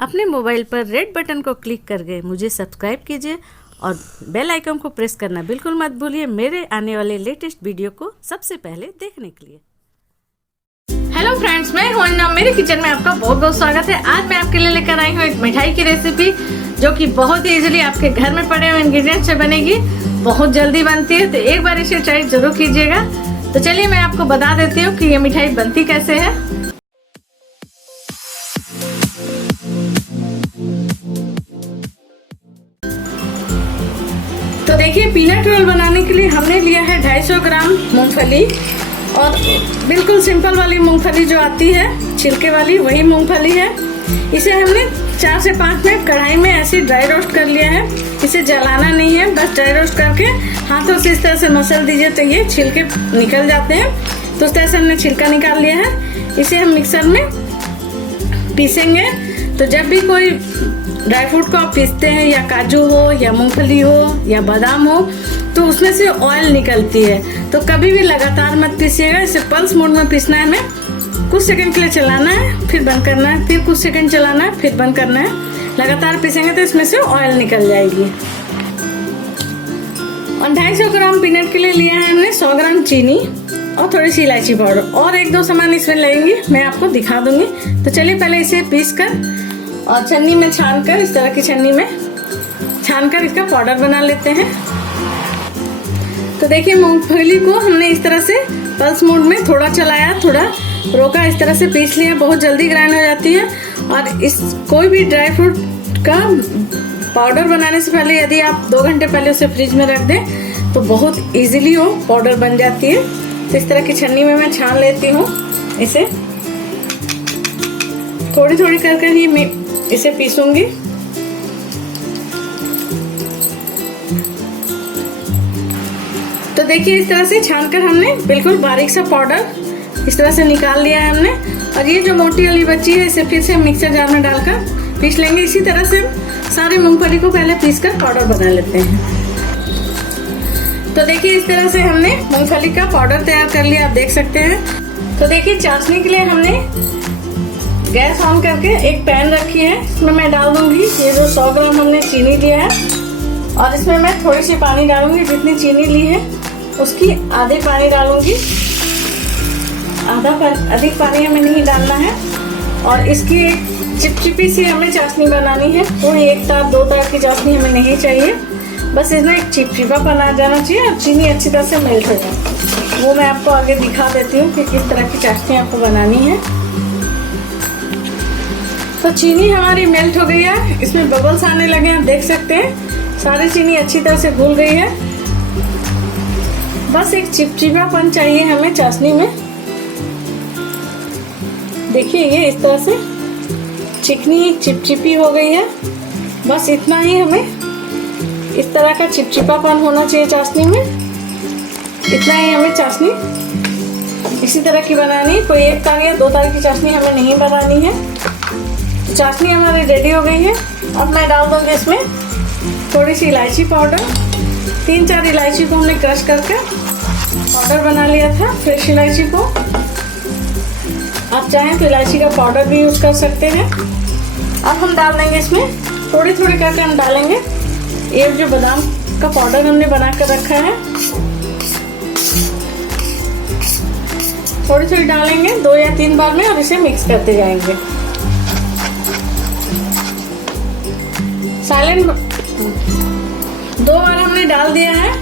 अपने मोबाइल पर red button को क्लिक करके मुझे सब्सक्राइब कीजिए और बेल आइकन को प्रेस करना बिल्कुल मत भूलिए मेरे आने वाले लेटेस्ट वीडियो को सबसे पहले देखने के लिए। हेलो फ्रेंड्स, मैं हूं अन्ना। मेरे किचन में आपका बहुत बहुत स्वागत है। आज मैं आपके लिए लेकर आई हूं एक मिठाई की रेसिपी जो कि बहुत ही इजीली आपके घर में पड़े हुए इंग्रेडिएंट्स से बनेगी। बहुत जल्दी बनती है, तो एक बार इसे ट्राई जरूर कीजिएगा। तो चलिए मैं आपको बता देती हूँ कि ये मिठाई बनती कैसे है। तो देखिए, पीनट रोल बनाने के लिए हमने लिया है 250 ग्राम मूंगफली, और बिल्कुल सिंपल वाली मूंगफली जो आती है छिलके वाली, वही मूंगफली है। इसे हमने 4 से 5 मिनट कढ़ाई में ऐसे ड्राई रोस्ट कर लिया है। इसे जलाना नहीं है, बस ड्राई रोस्ट करके हाथों से इस तरह से मसल दीजिए तो ये छिलके निकल जाते हैं। तो इस तरह से हमने छिलका निकाल लिया है। इसे हम मिक्सर में पीसेंगे। तो जब भी कोई ड्राई फ्रूट को आप पीसते हैं, या काजू हो या मूंगफली हो या बादाम हो, तो उसमें से ऑयल निकलती है। तो कभी भी लगातार मत पीसिएगा, इसे पल्स मोड में पीसना है। हमें कुछ सेकंड के लिए चलाना है, फिर बंद करना है, फिर कुछ सेकंड चलाना है, फिर बंद करना है। लगातार पीसेंगे तो इसमें से ऑयल निकल जाएगी। और 250 ग्राम पीनट के लिए लिया है हमने 100 ग्राम चीनी और थोड़ी सी इलायची पाउडर, और 1-2 सामान इसमें लगेंगे, मैं आपको दिखा दूंगी। तो चलिए पहले इसे पीस कर और छन्नी में छानकर, इस तरह की छन्नी में छानकर इसका पाउडर बना लेते हैं। तो देखिए, मूंगफली को हमने इस तरह से पल्स मोड में थोड़ा चलाया, थोड़ा रोका, इस तरह से पीस लिया। बहुत जल्दी ग्राइंड हो जाती है। और इस कोई भी ड्राई फ्रूट का पाउडर बनाने से पहले यदि आप 2 घंटे पहले उसे फ्रिज में रख दें तो बहुत इजीली वो पाउडर बन जाती है। तो इस तरह की छन्नी में मैं छान लेती हूँ। इसे थोड़ी थोड़ी करके ही मैं इसे पीसूंगी। तो देखिए, इस तरह से छानकर हमने बिल्कुल बारीक सा पाउडर इस तरह से निकाल लिया है हमने। और ये जो मोटी वाली बची है, इसे फिर से हम मिक्सर जार में डालकर पीस लेंगे। इसी तरह से सारी मूंगफली को पहले पीसकर पाउडर बना लेते हैं। तो देखिए, इस तरह से हमने मूंगफली का पाउडर तैयार कर लिया, आप देख सकते हैं। तो देखिए, चाशनी के लिए हमने गैस ऑन करके एक पैन रखी है। इसमें मैं डाल दूंगी ये जो 100 ग्राम हमने चीनी लिया है, और इसमें मैं थोड़ी सी पानी डालूंगी। जितनी चीनी ली है उसकी आधे पानी डालूंगी, अधिक पानी हमें नहीं डालना है। और इसकी एक चिपचिपी सी हमें चाशनी बनानी है। पूरी 1 तार 2 तार की चाशनी हमें नहीं चाहिए, बस इसमें एक चिपचिपापन आ जाना चाहिए और चीनी अच्छी तरह से मेल्ट हो जाए। वो मैं आपको आगे दिखा देती हूँ कि किस तरह की चाशनी आपको बनानी है। तो चीनी हमारी मेल्ट हो गई है, इसमें बबल्स आने लगे हैं, आप देख सकते हैं। सारी चीनी अच्छी तरह से घुल गई है। बस एक चिपचिपापन चाहिए हमें चाशनी में। देखिए, ये इस तरह से चिकनी चिपचिपी हो गई है। बस इतना ही हमें, इस तरह का चिपचिपापन होना चाहिए चाशनी में। इतना ही हमें चाशनी इसी तरह की बनानी। कोई 1 तार या 2 तार की चाशनी हमें नहीं बनानी है। चाशनी हमारी रेडी हो गई है। अब मैं डाल दूंगी इसमें थोड़ी सी इलायची पाउडर। 3-4 इलायची को हमने क्रश करके पाउडर बना लिया था, फ्रेश इलायची को। आप चाहें तो इलायची का पाउडर भी यूज कर सकते हैं। अब हम डाल देंगे इसमें, थोड़ी थोड़ी करके हम डालेंगे ये जो बादाम का पाउडर हमने बना कर रखा है। थोड़ी थोड़ी डालेंगे 2 या 3 बार में, और इसे मिक्स करते जाएंगे। साइलेंट 2 बार हमने डाल दिया है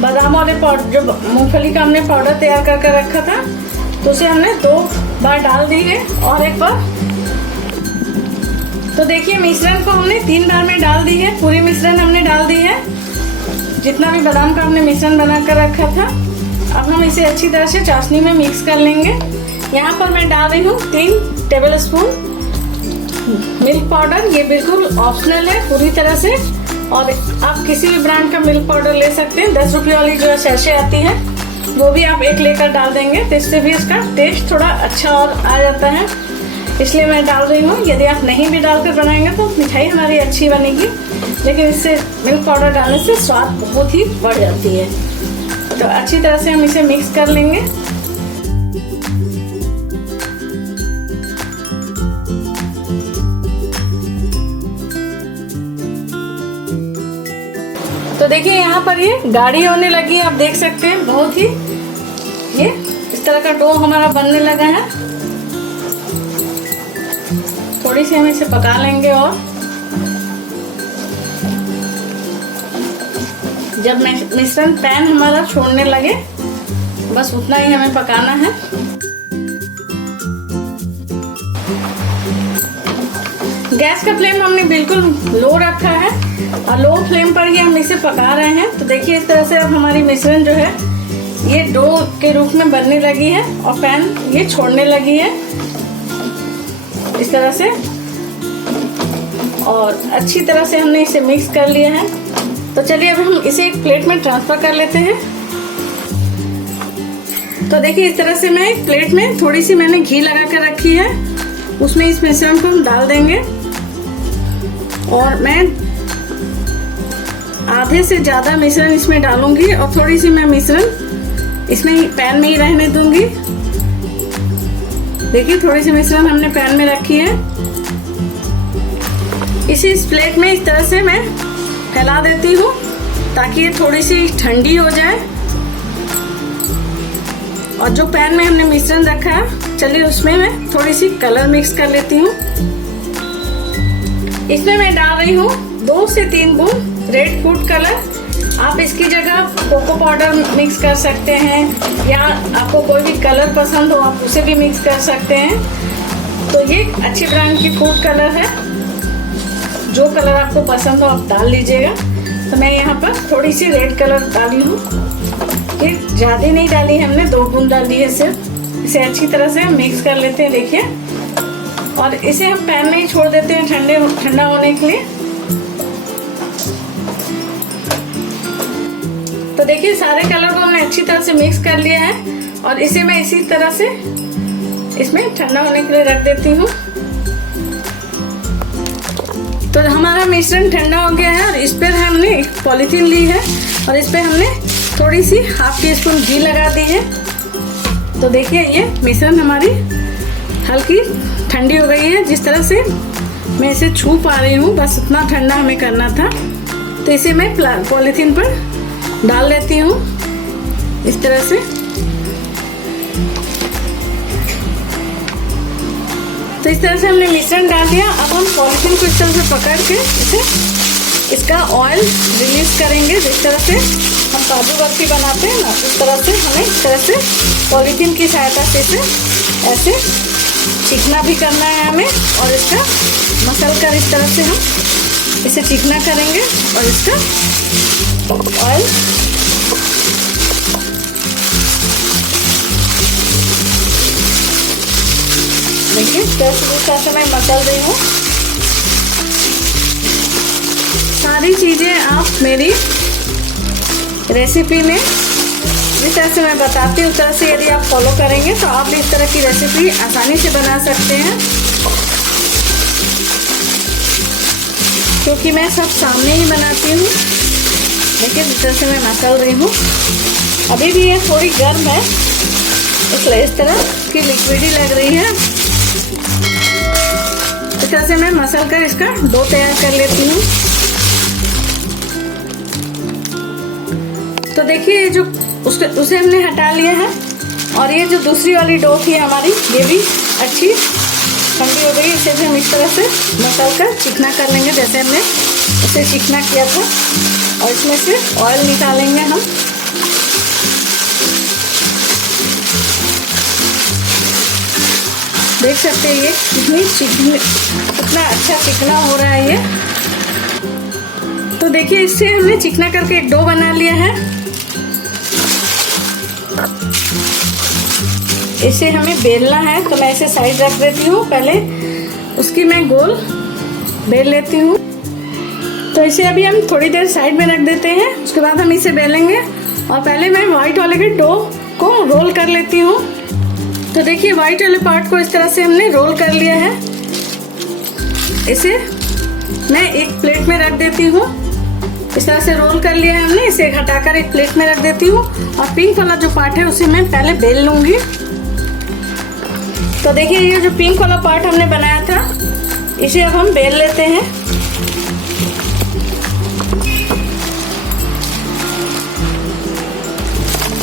बादाम और जो मूंगफली का हमने पाउडर तैयार करके रखा था, तो उसे हमने 2 बार डाल दी है, और 1 बार। तो देखिए, मिश्रण को हमने 3 बार में डाल दी है। पूरी मिश्रण हमने डाल दी है, जितना भी बादाम का हमने मिश्रण बना कर रखा था। अब हम इसे अच्छी तरह से चाशनी में मिक्स कर लेंगे। यहाँ पर मैं डाल रही हूँ 3 टेबल स्पून मिल्क पाउडर। ये बिल्कुल ऑप्शनल है पूरी तरह से, और आप किसी भी ब्रांड का मिल्क पाउडर ले सकते हैं। 10 रुपये वाली जो सैशे आती है वो भी आप 1 लेकर डाल देंगे, तो इससे भी इसका टेस्ट थोड़ा अच्छा और आ जाता है, इसलिए मैं डाल रही हूँ। यदि आप नहीं भी डालकर बनाएंगे तो मिठाई हमारी अच्छी बनेगी, लेकिन इससे मिल्क पाउडर डालने से स्वाद बहुत ही बढ़ जाती है। तो अच्छी तरह से हम इसे मिक्स कर लेंगे। तो देखिए यहाँ पर ये गाढ़ी होने लगी, आप देख सकते हैं बहुत ही ये इस तरह का डो हमारा बनने लगा है। थोड़ी सी हम इसे पका लेंगे और जब मिश्रण पैन हमारा छोड़ने लगे बस उतना ही हमें पकाना है। गैस का फ्लेम हमने बिल्कुल लो रखा है और लो फ्लेम पर ही हम इसे पका रहे हैं। तो देखिए इस तरह से अब हमारी मिश्रण जो है ये डो के रूप में बनने लगी है और पैन ये छोड़ने लगी है इस तरह से, और अच्छी तरह से हमने इसे मिक्स कर लिया है। तो चलिए अब हम इसे एक प्लेट में ट्रांसफर कर लेते हैं। तो देखिए इस तरह से मैं एक प्लेट में थोड़ी सी मैंने घी लगा कर रखी है, उसमें इस मिश्रण को हम डाल देंगे और मैं आधे से ज़्यादा मिश्रण इसमें डालूंगी और थोड़ी सी मैं मिश्रण इसमें पैन में ही रहने दूंगी। देखिए थोड़ी सी मिश्रण हमने पैन में रखी है, इस प्लेट में इस तरह से मैं फैला देती हूँ ताकि ये थोड़ी सी ठंडी हो जाए। और जो पैन में हमने मिश्रण रखा है चलिए उसमें मैं थोड़ी सी कलर मिक्स कर लेती हूँ। इसमें मैं डाल रही हूँ 2 से 3 बूंद रेड फूड कलर। आप इसकी जगह कोको पाउडर मिक्स कर सकते हैं या आपको कोई भी कलर पसंद हो आप उसे भी मिक्स कर सकते हैं। तो ये अच्छी ब्रांड की फूड कलर है, जो कलर आपको पसंद हो आप डाल लीजिएगा। तो मैं यहाँ पर थोड़ी सी रेड कलर डाली हूँ, ये ज़्यादा नहीं डाली हमने, 2 बूंद डाली है सिर्फ। इसे अच्छी तरह से हम मिक्स कर लेते हैं देखिए, और इसे हम पैन में ही छोड़ देते हैं ठंडा होने के लिए। तो देखिए सारे कलर को हमने अच्छी तरह से मिक्स कर लिया है और इसे मैं इसी तरह से इसमें ठंडा होने के लिए रख देती हूँ। तो हमारा मिश्रण ठंडा हो गया है और इस पर हमने एक पॉलीथीन ली है और इस पर हमने थोड़ी सी ½ टीस्पून घी लगा दी है। तो देखिए ये मिश्रण हमारी हल्की ठंडी हो गई है, जिस तरह से मैं इसे छू पा रही हूँ बस उतना ठंडा हमें करना था। तो इसे मैं पॉलीथीन पर डाल लेती हूँ इस तरह से। तो इस तरह से हमने मिश्रण डाल दिया। अब हम पॉलीथीन को इस तरह से पकड़ के इसका ऑयल रिलीज करेंगे। जिस तरह से हम काजू बर्फी बनाते हैं ना, उस तरह से हमें इस तरह से पॉलीथीन की सहायता से इसे ऐसे चिकना भी करना है हमें, और इसका मसल कर इस तरह से हम इसे चिकना करेंगे और इसका ऑयल देखिए इस तरह से मैं मसल रही हूँ। सारी चीज़ें आप मेरी रेसिपी में जिस तरह से मैं बताती हूँ उस तरह से यदि आप फॉलो करेंगे तो आप इस तरह की रेसिपी आसानी से बना सकते हैं, क्योंकि मैं सब सामने ही बनाती हूँ। देखिए जिस तरह से मैं मसल रही हूँ, अभी भी ये थोड़ी गर्म है इसलिए इस तरह की लिक्विड ही लग रही है। इस तरह से मैं मसल कर इसका डो तैयार कर लेती हूँ। तो देखिए ये जो उसे हमने हटा लिया है और ये जो दूसरी वाली डो थी हमारी ये भी अच्छी ठंडी हो गई। इसे भी हम इस तरह से मसल कर चिकना कर लेंगे जैसे हमने उसे चिकना किया था, और इसमें से ऑयल निकालेंगे हम। देख सकते हैं ये कितना अच्छा चिकना हो रहा है ये। तो देखिए इससे हमने चिकना करके एक डो बना लिया है। इसे हमें बेलना है तो मैं इसे साइड रख देती हूँ, पहले उसकी मैं गोल बेल लेती हूँ। तो इसे अभी हम थोड़ी देर साइड में रख देते हैं, उसके बाद हम इसे बेलेंगे। और पहले मैं व्हाइट वाले के डो को रोल कर लेती हूँ। तो देखिए व्हाइट वाले पार्ट को इस तरह से हमने रोल कर लिया है। इसे मैं एक प्लेट में रख देती हूँ। इस तरह से रोल कर लिया है हमने, इसे हटाकर एक प्लेट में रख देती हूँ। और पिंक वाला जो पार्ट है उसे मैं पहले बेल लूँगी। तो देखिए ये जो पिंक वाला पार्ट हमने बनाया था इसे अब हम बेल लेते हैं।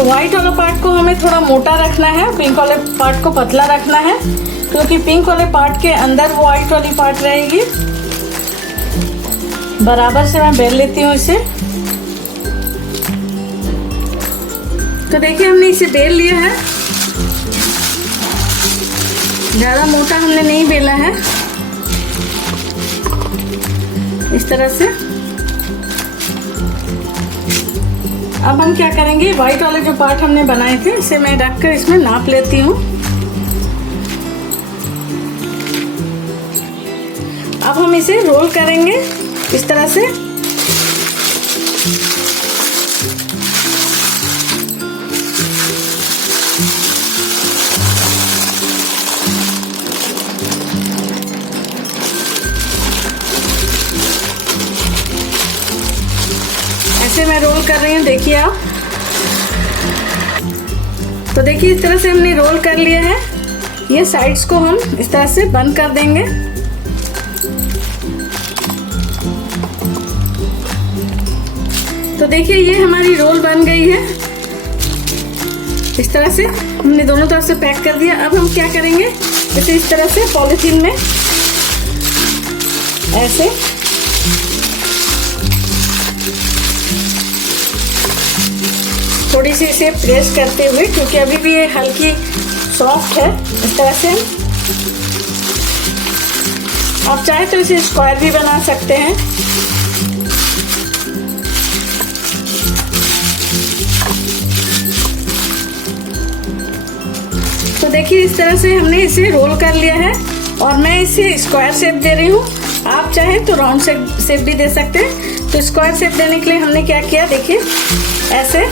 तो व्हाइट वाला पार्ट को हमें थोड़ा मोटा रखना है, पिंक वाले पार्ट को पतला रखना है, क्योंकि पिंक वाले पार्ट के अंदर व्हाइट वाली पार्ट रहेगी। बराबर से मैं बेल लेती हूँ इसे। तो देखिए हमने इसे बेल लिया है, ज़्यादा मोटा हमने नहीं बेला है, इस तरह से। अब हम क्या करेंगे, व्हाइट वाले जो पार्ट हमने बनाए थे इसे मैं रखकर इसमें नाप लेती हूँ। अब हम इसे रोल करेंगे इस तरह से। ऐसे मैं रोल कर रही हूँ, देखिए आप। तो देखिए इस तरह से हमने रोल कर लिया है। ये साइड्स को हम इस तरह से बंद कर देंगे। तो देखिए ये हमारी रोल बन गई है। इस तरह से हमने दोनों तरफ से पैक कर दिया। अब हम क्या करेंगे, इसे इस तरह से पॉलिथीन में ऐसे थोड़ी सी इसे प्रेस करते हुए, क्योंकि अभी भी ये हल्की सॉफ्ट है, इस तरह से। आप चाहे तो इसे स्क्वायर भी बना सकते हैं। तो देखिए इस तरह से हमने इसे रोल कर लिया है और मैं इसे स्क्वायर शेप दे रही हूँ। आप चाहे तो राउंड शेप भी दे सकते हैं। तो स्क्वायर शेप देने के लिए हमने क्या किया, देखिए ऐसे।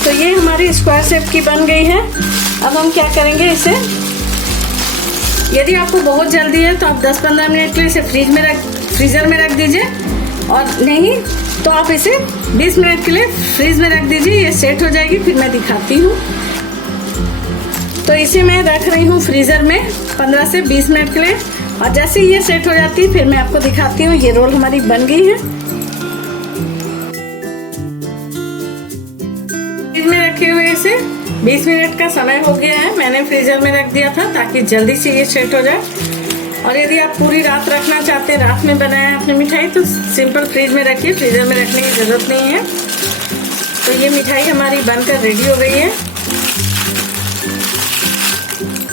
तो ये हमारी स्क्वायर शेप की बन गई है। अब हम क्या करेंगे, इसे यदि आपको बहुत जल्दी है तो आप 10-15 मिनट के लिए इसे फ्रीजर में रख दीजिए, और नहीं तो आप इसे 20 मिनट के लिए फ्रीज में रख दीजिए। ये सेट हो जाएगी, फिर मैं दिखाती हूँ। तो इसे मैं रख रही हूँ फ्रीजर में 15 से 20 मिनट के लिए, और जैसे ये सेट हो जाती है फिर मैं आपको दिखाती हूँ। ये रोल हमारी बन गई है। फ्रिज में रखे हुए इसे 20 मिनट का समय हो गया है। मैंने फ्रीजर में रख दिया था ताकि जल्दी से ये सेट हो जाए। और यदि आप पूरी रात रखना चाहते हैं, रात में बनाया अपनी मिठाई, तो सिंपल फ्रिज में रखिए, फ्रीजर में रखने की जरूरत नहीं है। तो ये मिठाई हमारी बनकर रेडी हो गई है।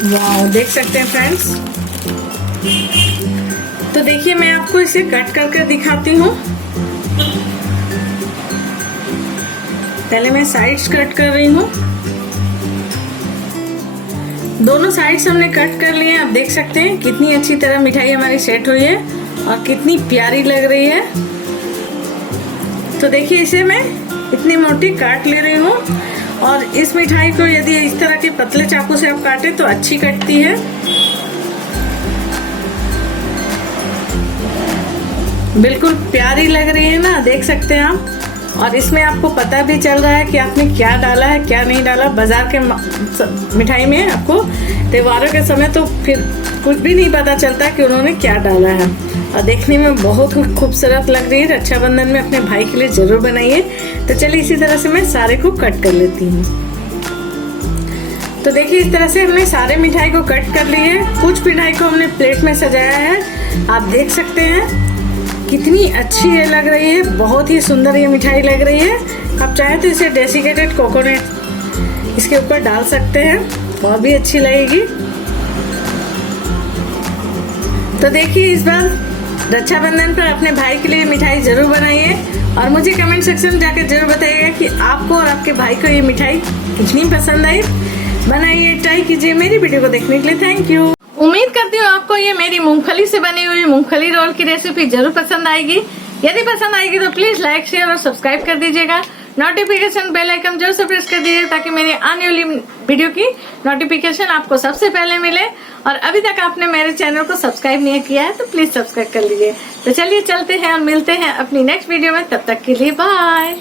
वाह, देख सकते हैं फ्रेंड्स। तो देखिए मैं आपको इसे कट करके दिखाती हूँ। पहले मैं साइड्स कट कर रही हूँ। दोनों साइड्स हमने कट कर लिए। आप देख सकते हैं कितनी अच्छी तरह मिठाई हमारी सेट हुई है और कितनी प्यारी लग रही है। तो देखिए इसे मैं इतनी मोटी काट ले रही हूँ, और इस मिठाई को यदि इस तरह के पतले चाकू से आप काटे तो अच्छी कटती है। बिल्कुल प्यारी लग रही है ना, देख सकते हैं आप। और इसमें आपको पता भी चल रहा है कि आपने क्या डाला है, क्या नहीं डाला। बाजार के मिठाई में आपको त्योहारों के समय तो फिर कुछ भी नहीं पता चलता कि उन्होंने क्या डाला है। और देखने में बहुत खूबसूरत लग रही है। रक्षाबंधन में अपने भाई के लिए जरूर बनाइए। तो चलिए इसी तरह से मैं सारे को कट कर लेती हूँ। तो देखिए इस तरह से हमने सारे मिठाई को कट कर ली है। कुछ मिठाई को हमने प्लेट में सजाया है। आप देख सकते हैं कितनी अच्छी ये लग रही है, बहुत ही सुंदर ये मिठाई लग रही है। आप चाहे तो इसे डेसिकेटेड कोकोनट इसके ऊपर डाल सकते हैं, और भी अच्छी लगेगी। तो देखिए इस बार रक्षाबंधन पर अपने भाई के लिए मिठाई जरूर बनाइए, और मुझे कमेंट सेक्शन में जाकर जरूर बताइएगा कि आपको और आपके भाई को ये मिठाई कितनी पसंद आई। बनाइए, ट्राई कीजिए। मेरी वीडियो को देखने के लिए थैंक यू। उम्मीद करती हूँ आपको ये मेरी मूंगफली से बनी हुई मूंगफली रोल की रेसिपी जरूर पसंद आएगी। यदि पसंद आएगी तो प्लीज लाइक, शेयर और सब्सक्राइब कर दीजिएगा। नोटिफिकेशन बेल आइकन जरूर से प्रेस कर दीजिएगा ताकि मेरी आने वाली वीडियो की नोटिफिकेशन आपको सबसे पहले मिले। और अभी तक आपने मेरे चैनल को सब्सक्राइब नहीं किया है तो प्लीज सब्सक्राइब कर लीजिए। तो चलिए चलते हैं और मिलते हैं अपनी नेक्स्ट वीडियो में। तब तक के लिए बाय।